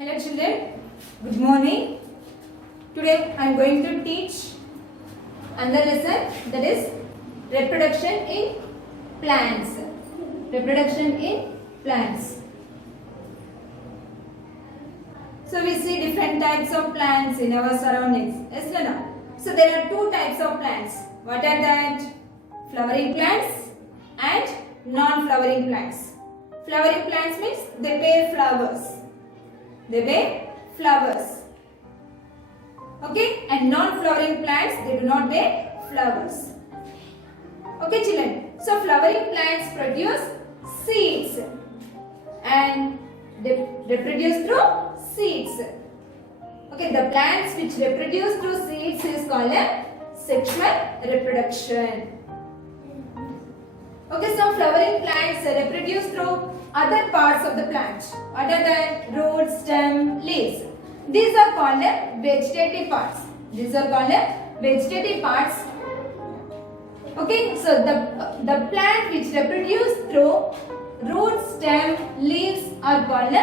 Hello children, good morning. Today I am going to teach another lesson, that is reproduction in plants. Reproduction in plants. So we see different types of plants in our surroundings. Yes or no? So there are two types of plants. What are that? Flowering plants and non-flowering plants. Flowering plants means they bear flowers. They bear flowers. Okay, and non-flowering plants, they do not bear flowers. Okay children, so flowering plants produce seeds and they reproduce through seeds. Okay, the plants which reproduce through seeds is called a sexual reproduction. Okay, so flowering plants reproduce through other parts of the plant. What are the roots, stem, leaves? These are called vegetative parts. These are called vegetative parts. Okay, so the plant which reproduce through roots, stem, leaves are called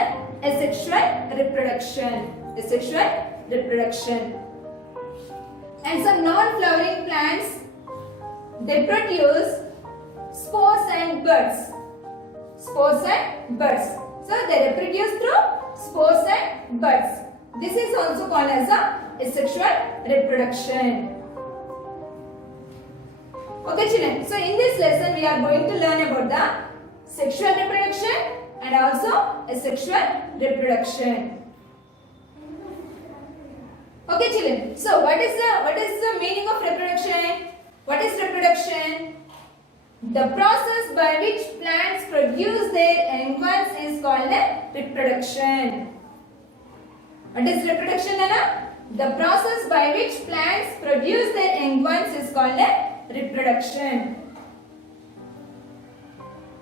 asexual reproduction. Asexual reproduction. And some non-flowering plants, they produce spores and buds. Spores and buds. So they reproduce through spores and buds. This is also called as asexual reproduction. Okay children, so in this lesson we are going to learn about the sexual reproduction and also asexual reproduction. Okay children, so what is the meaning of reproduction? What is reproduction? The process by which plants produce their young ones is called reproduction. What is reproduction, Nana? The process by which plants produce their young ones is called reproduction.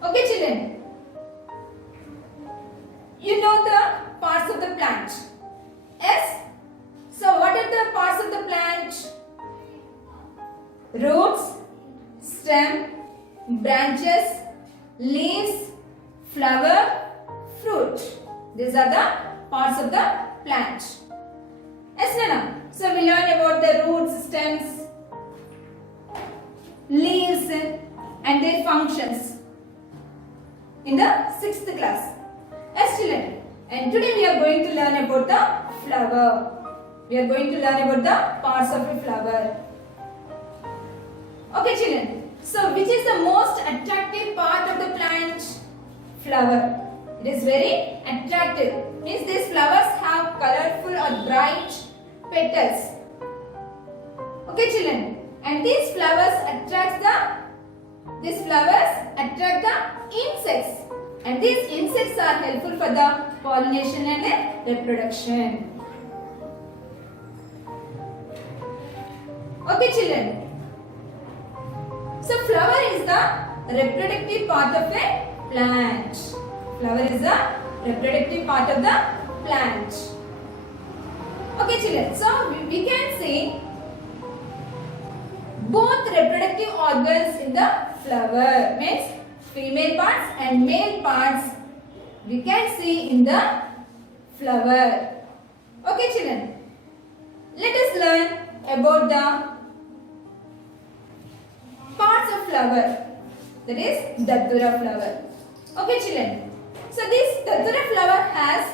Okay children, you know the parts of the plant. Yes? So what are the parts of the plant? Roots, stem, branches, leaves, flower, fruit. These are the parts of the plant. Yes, Nana? So we learn about the roots, stems, leaves and their functions in the 6th class. Yes, children. And today we are going to learn about the flower. We are going to learn about the parts of a flower. Okay, children. So, which is the most attractive part of the plant? Flower. It is very attractive. Means these flowers have colorful or bright petals. Okay, children. And these flowers attract the insects. And these insects are helpful for the pollination and reproduction. Okay, children. So flower is the reproductive part of a plant. Flower is the reproductive part of the plant. Okay children, so we can see both reproductive organs in the flower. Means female parts and male parts we can see in the flower. Okay children, let us learn about the parts of flower, that is Datura flower. Okay children, so this Datura flower has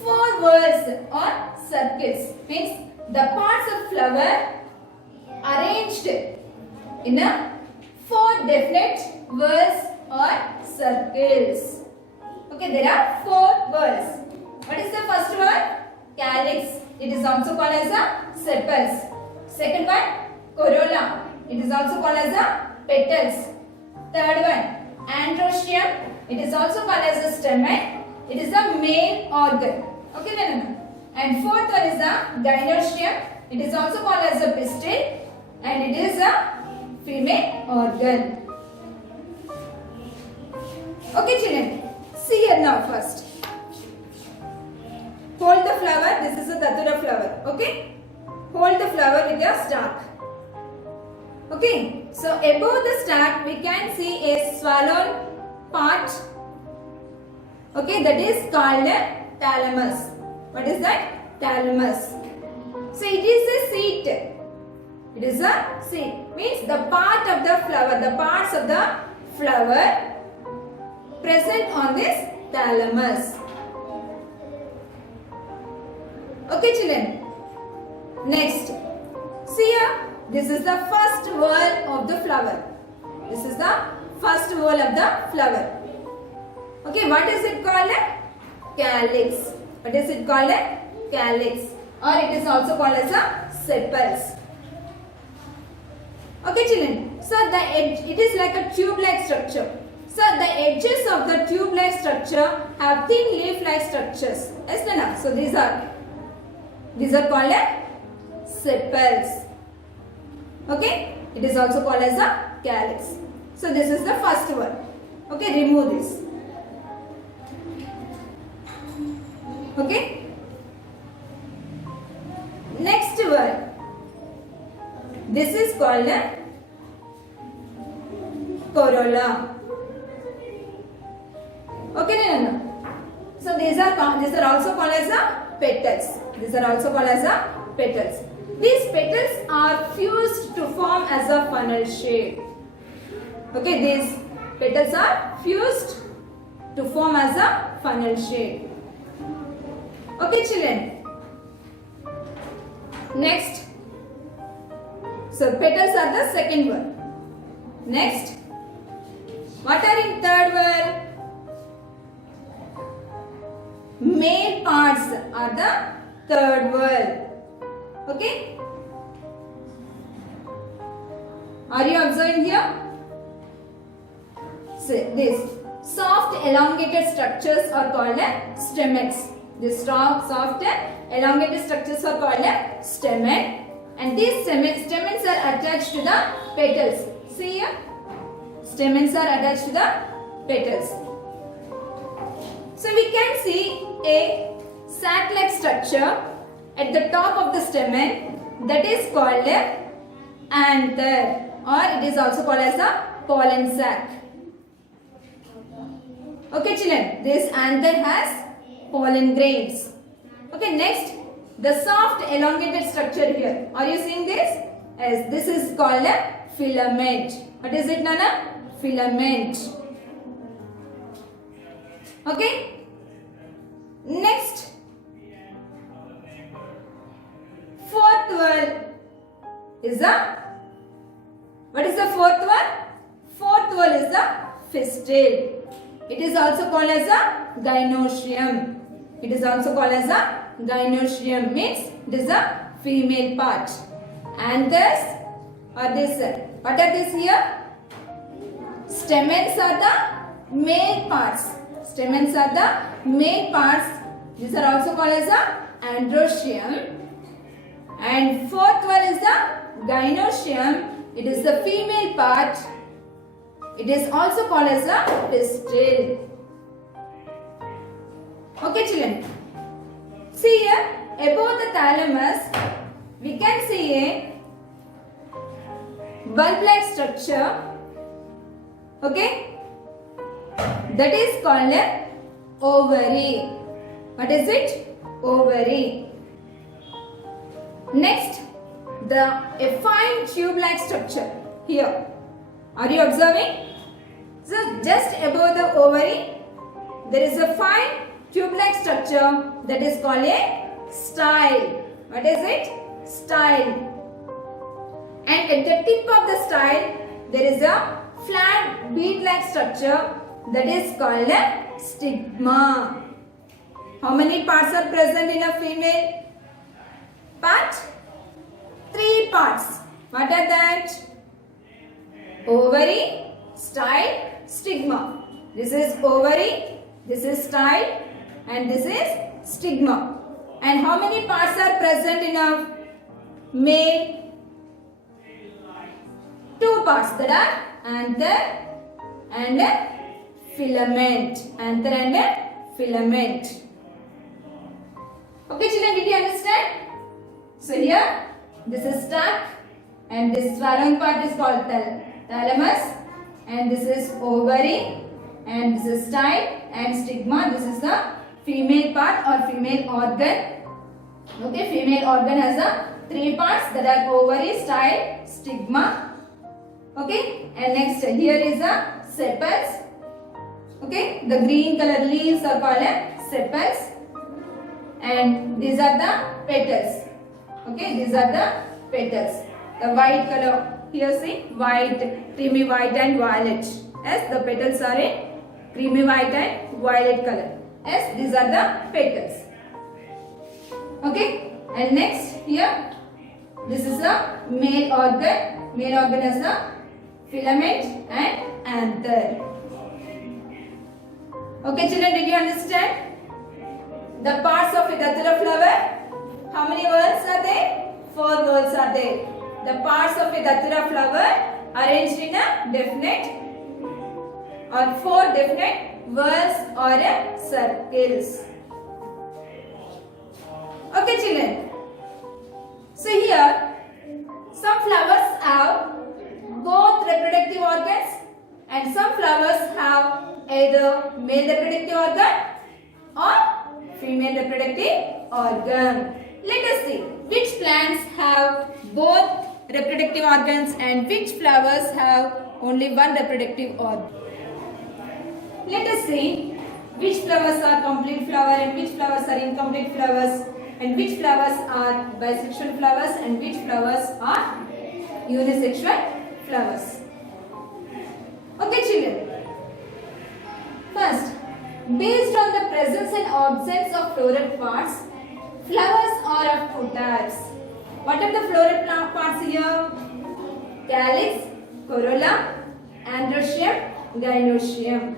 4 whorls or circles. Means the parts of flower arranged in a 4 definite whorls or circles. Okay, there are 4 whorls. What is the first one? Calyx. It is also called as a sepals. Second one, corolla. It is also called as a petals. Third one, androecium. It is also called as a stamen. It is the male organ. Okay, then. And fourth one is the gynoecium. It is also called as a pistil, and it is a female organ. Okay, children. See here now first. Hold the flower. This is a Datura flower. Okay. Hold the flower with your stalk. Okay, so above the stalk we can see a swollen part Okay, that is called a thalamus. What is that? Thalamus. So it is a seat. It is a seat. Means the part of the flower, the parts of the flower present on this thalamus. Okay, children. Next. See here. This is the first whorl of the flower. This is the first whorl of the flower. Okay, what is it called? Calyx. What is it called? Calyx. Or it is also called as a sepals. Okay, children. So the edge, it is like a tube-like structure. So the edges of the tube-like structure have thin leaf-like structures. Yes, Nana? So these are called sepals. Okay, it is also called as a calyx. So this is the first one. Okay, remove this. Okay. Next word. This is called a corolla. Okay, no. So these are also called as a petals. These are also called as a petals. These petals are fused to form as a funnel shape. Okay, these petals are fused to form as a funnel shape. Okay, children. Next. So petals are the second one. Next. What are in third one? Male parts are the third one. Okay. Are you observing here? So this soft elongated structures are called stamens. These soft elongated structures are called stamen, and these stamens are attached to the petals. See here, stamens are attached to the petals. So we can see a sac-like structure at the top of the stamen that is called anther, or it is also called as a pollen sac. Okay, children, this anther has pollen grains. Okay, next, the soft elongated structure here. Are you seeing this? Yes, this is called a filament. What is it, Nana? Filament. Okay. Next, fourth whorl is the, what is the fourth one? Fourth whorl is the pistil. It is also called as a gynoecium. It is also called as a gynoecium, means it is a female part. And this or this, what are these here? Stamens are the male parts. Stamens are the male parts. These are also called as a androecium. And fourth one is the gynoecium. It is the female part. It is also called as a pistil. Okay, children. See here, above the thalamus, we can see a bulb-like structure. Okay, that is called a ovary. What is it? Ovary. Next, a fine tube-like structure here. Are you observing? So just above the ovary, there is a fine tube-like structure that is called a style. What is it? Style. And at the tip of the style, there is a flat bead-like structure that is called a stigma. How many parts are present in a female part? 3 parts. What are that? Ovary, style, stigma. This is ovary, this is style, and this is stigma. And how many parts are present in a male? 2 parts, that are anther and filament. Anther and filament. Okay, children, did you understand? So here, this is stalk, and this swallowing part is called thalamus, and this is ovary, and this is style, and stigma. This is the female part or female organ. Okay, female organ has a 3 parts, that are ovary, style, stigma. Okay, and next here is the sepals. Okay, the green color leaves are called as sepals, and these are the petals. Okay, these are the petals. The white color here, see, white, creamy white and violet. Yes, the petals are in creamy white and violet color. Yes, these are the petals. Okay, and next here, this is a male organ. Male organ has a filament and anther. Okay, children, did you understand? The parts of a datura flower, how many whorls are there? 4 whorls are there. The parts of a datura flower arranged in a definite or 4 definite whorls or circles. Okay, children. So here, some flowers have both reproductive organs and some flowers have either male reproductive organ or female reproductive organ. Let us see which plants have both reproductive organs and which flowers have only one reproductive organ. Let us see which flowers are complete flower and which flowers are incomplete flowers, and which flowers are bisexual flowers and which flowers are unisexual flowers. Okay, children. First, based on the presence and absence of floral parts, flowers are of 2 types. What are the floral parts here? Calyx, corolla, androecium, gynoecium.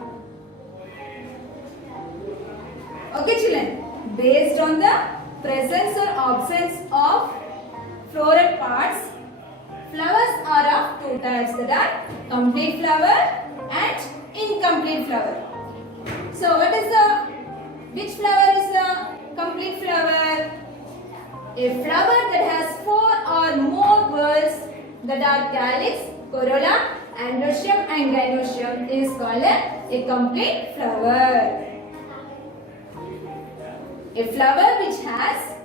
Okay, children. Based on the presence or absence of floral parts, flowers are of 2 types, that are complete flower and incomplete flower. So which flower is the complete flower? A flower that has 4 or more whorls, that are calyx, corolla, androecium and gynoecium, is called a complete flower. A flower which has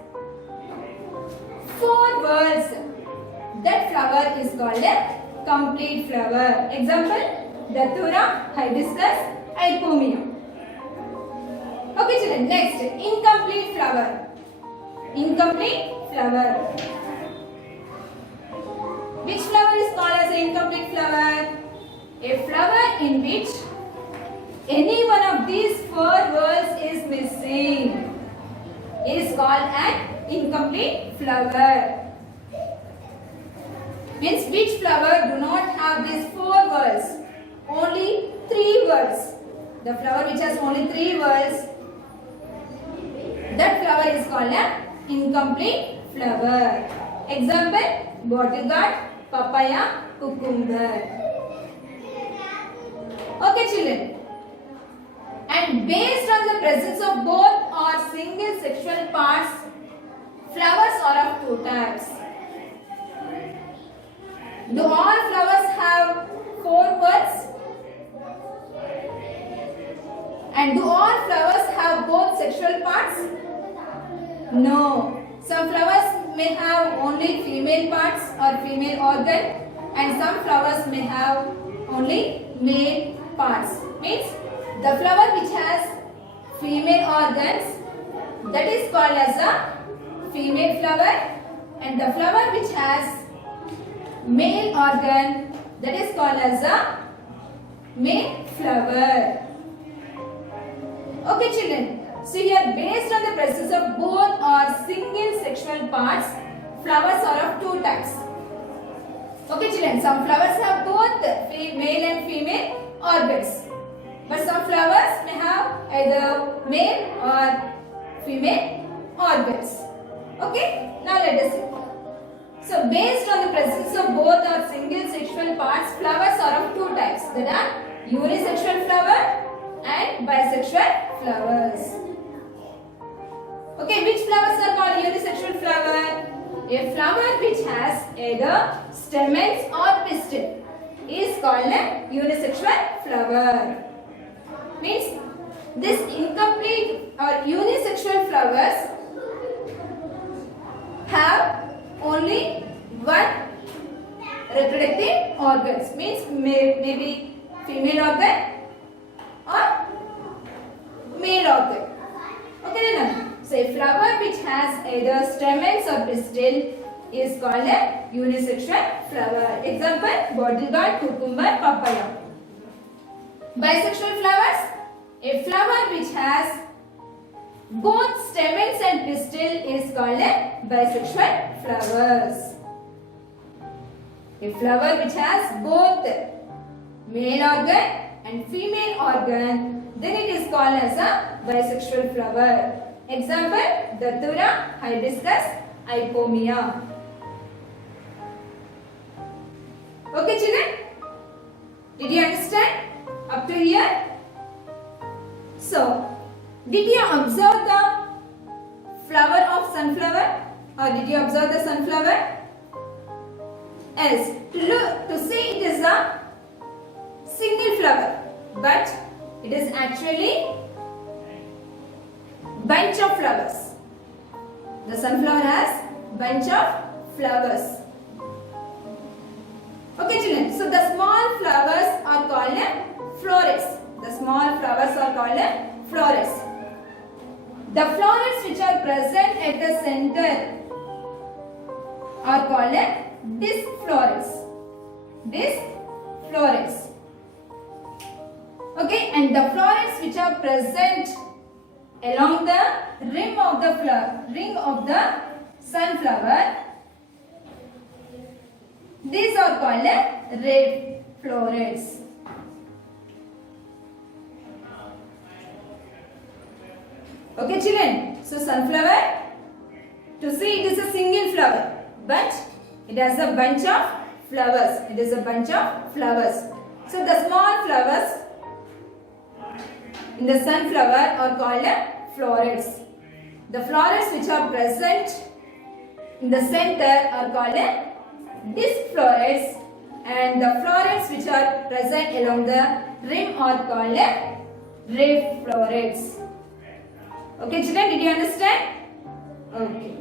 4 whorls, that flower is called a complete flower. Example, datura, hibiscus, ipomea. Okay, children. Next, incomplete flower. Incomplete flower. Which flower is called as an incomplete flower? A flower in which any one of these 4 whorls is missing is called an incomplete flower. Means which flower do not have these 4 whorls, only 3 whorls. The flower which has only 3 whorls, that flower is called an incomplete flower. Example, bodyguard, papaya, cucumber. Okay, children. And based on the presence of both or single sexual parts, flowers are of 2 types. Do all flowers have 4 whorls? And do all flowers have both sexual parts? No. Some flowers may have only female parts or female organ, and some flowers may have only male parts. Means the flower which has female organs, that is called as a female flower, and the flower which has male organ, that is called as a male flower. Okay, children. So here, based on the presence of both or single sexual parts, flowers are of 2 types. Okay, children. Some flowers have both male and female organs, but some flowers may have either male or female organs. Okay. Now let us see. So based on the presence of both or single sexual parts, flowers are of 2 types. That are unisexual flower and bisexual flowers. Okay, which flowers are called unisexual flower? A flower which has either stamens or pistil is called a unisexual flower. Means This incomplete or unisexual flowers have only one reproductive organs, means maybe female organ or male organ. Okay, then. So a flower which has either stamens or pistil is called a unisexual flower. Example: bottle gourd, cucumber, papaya. Bisexual flowers: a flower which has both stamens and pistil is called a bisexual flowers. A flower which has both male organ and female organ, then it is called as a bisexual flower. Example: datura, hibiscus, ipomea. Okay, children? Did you understand up to here? So, did you observe the flower of sunflower, or did you observe the sunflower? Yes, to see it is a single flower, but it is actually bunch of flowers. The sunflower has bunch of flowers. Okay, children. So the small flowers are called florets. The small flowers are called florets. The florets which are present at the center are called disc florets. Disc florets. Okay, and the florets which are present along the rim of the sunflower, these are called red florets. Okay, children. So sunflower, to see it is a single flower, but it has a bunch of flowers. It is a bunch of flowers. So the small flowers in the sunflower are called florets. The florets which are present in the center are called disc florets, and the florets which are present along the rim are called ray florets. Okay, children, did you understand? Okay.